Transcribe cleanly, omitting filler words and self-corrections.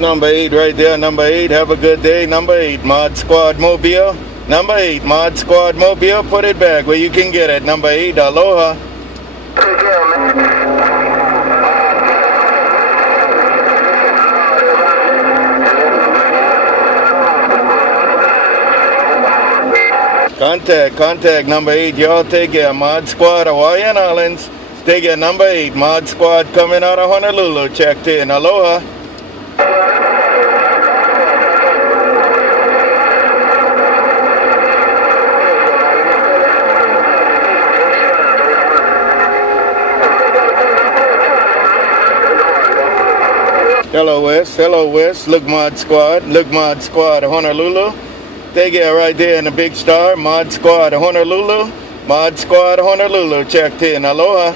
Number 8 right there, number 8, have a good day. Number 8, Mod Squad Mobile. Number 8, Mod Squad Mobile, put it back where you can get it. Number 8, aloha. Contact number 8, y'all take care. Mod Squad, Hawaiian Islands. Take care, number 8, Mod Squad coming out of Honolulu, checked in. Aloha. Hello West, look Mod Squad, Honolulu. Take care right there in the big star, Mod Squad Honolulu, checked in, aloha.